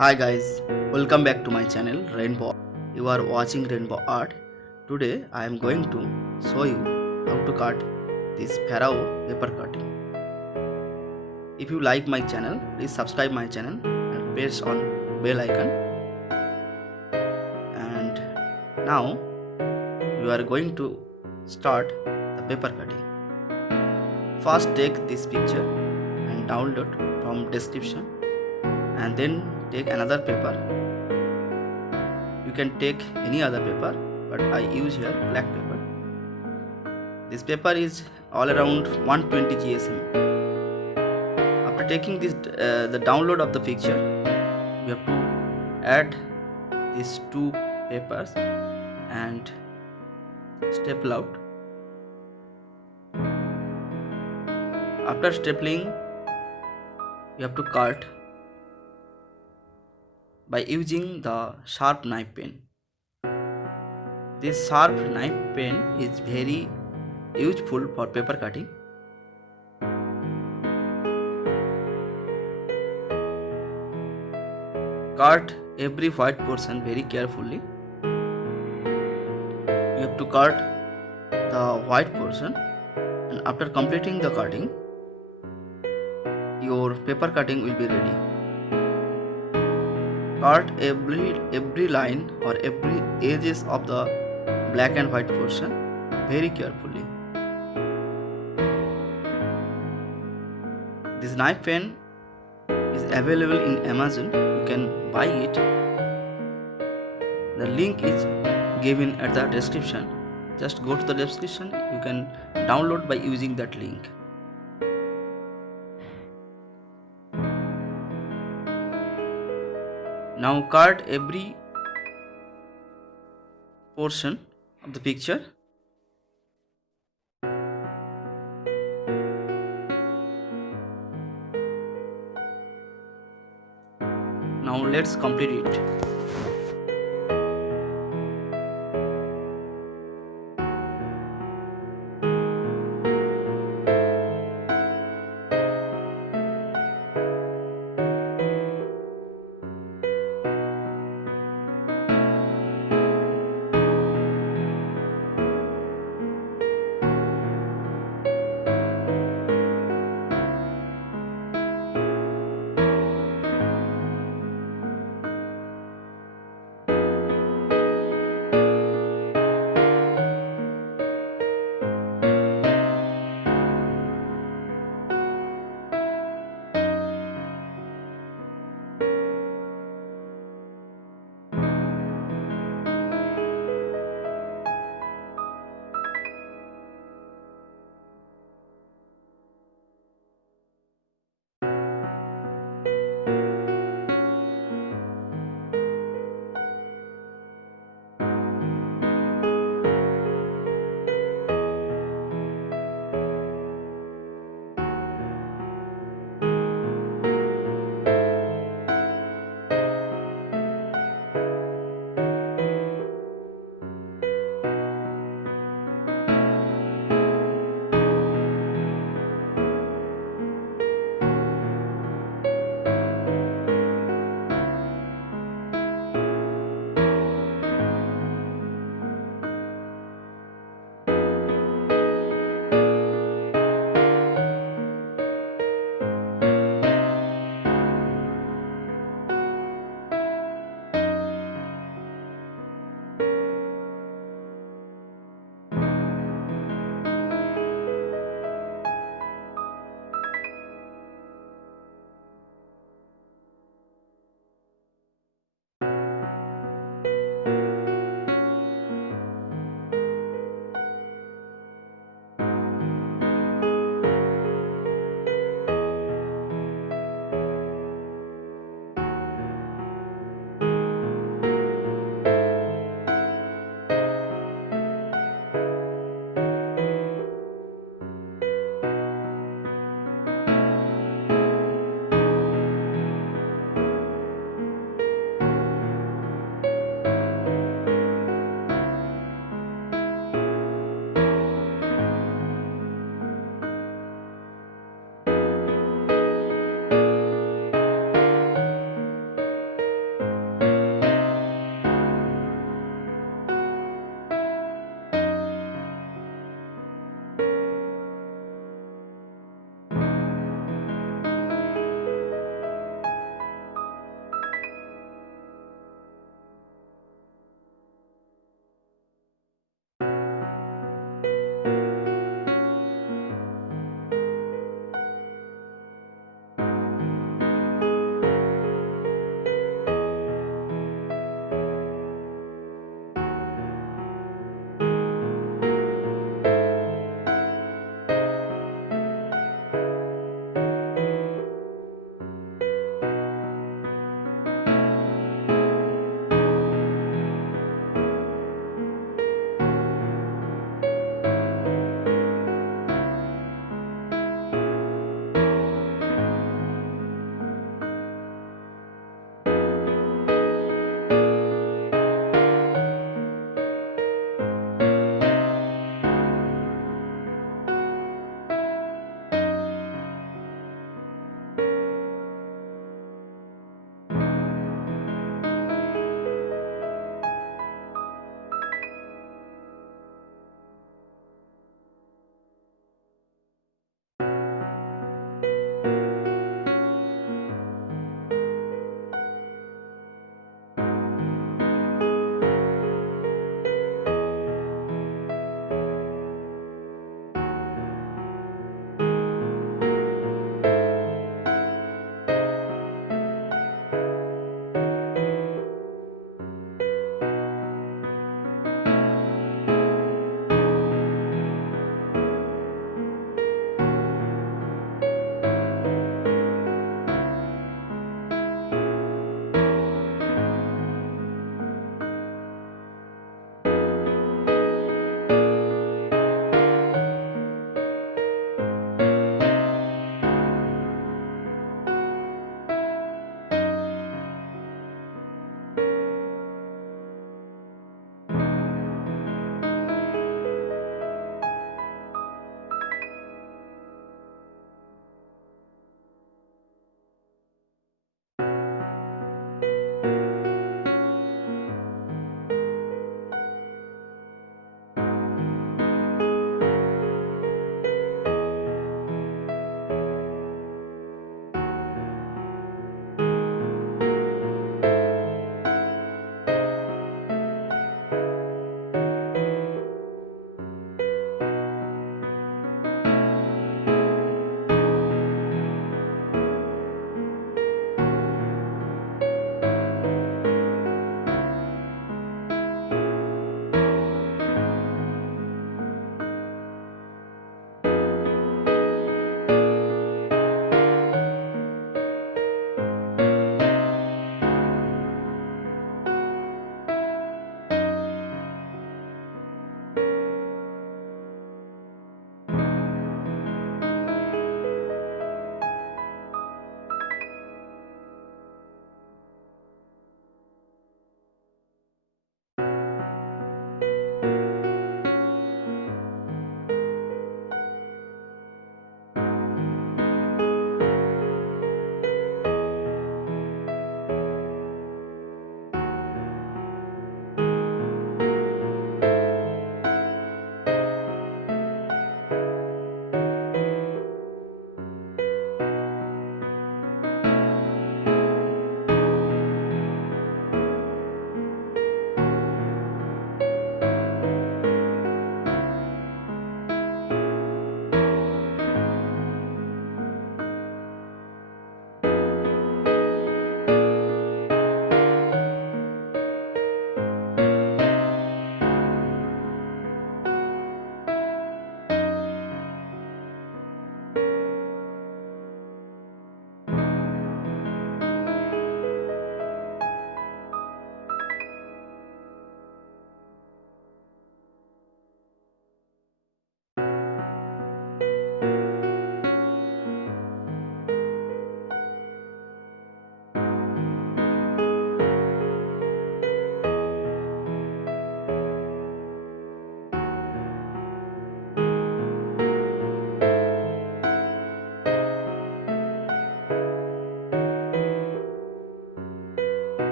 Hi guys, welcome back to my channel Rainbow. You are watching Rainbow Art. Today I am going to show you how to cut this pharaoh paper cutting. If you like my channel, please subscribe my channel and press on bell icon. And now you are going to start the paper cutting. First take this picture and download from description, and then take another paper. You can take any other paper, but I use here black paper. This paper is all around 120 GSM. After taking this the download of the picture, you have to add these two papers and staple out. After stapling, you have to cut by using the sharp knife pen. This sharp knife pen is very useful for paper cutting. Cut every white portion very carefully. You have to cut the white portion, and after completing the cutting, your paper cutting will be ready. Cut every line or every edges of the black and white portion very carefully. This knife pen is available in Amazon. You can buy it. The link is given at the description. Just go to the description. You can download by using that link. Now cut every portion of the picture. Now let's complete it.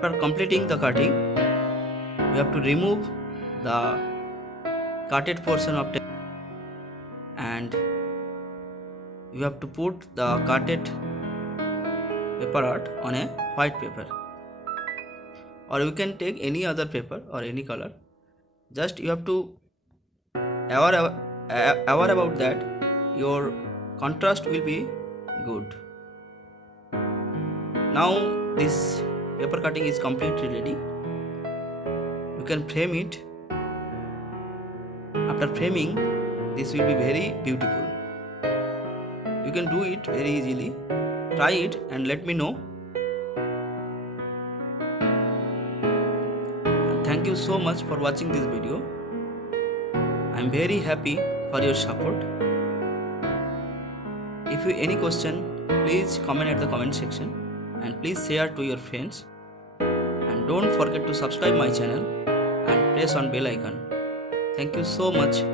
After completing the cutting, you have to remove the cutted portion of text and you have to put the cutted paper art on a white paper, or you can take any other paper or any color. Just you have to aware about that your contrast will be good. Now this paper cutting is completely ready. You can frame it. After framing, this will be very beautiful. You can do it very easily. Try it and let me know. Thank you so much for watching this video. I am very happy for your support. If you any question, please comment at the comment section and please share to your friends. And don't forget to subscribe my channel and press on bell icon. Thank you so much.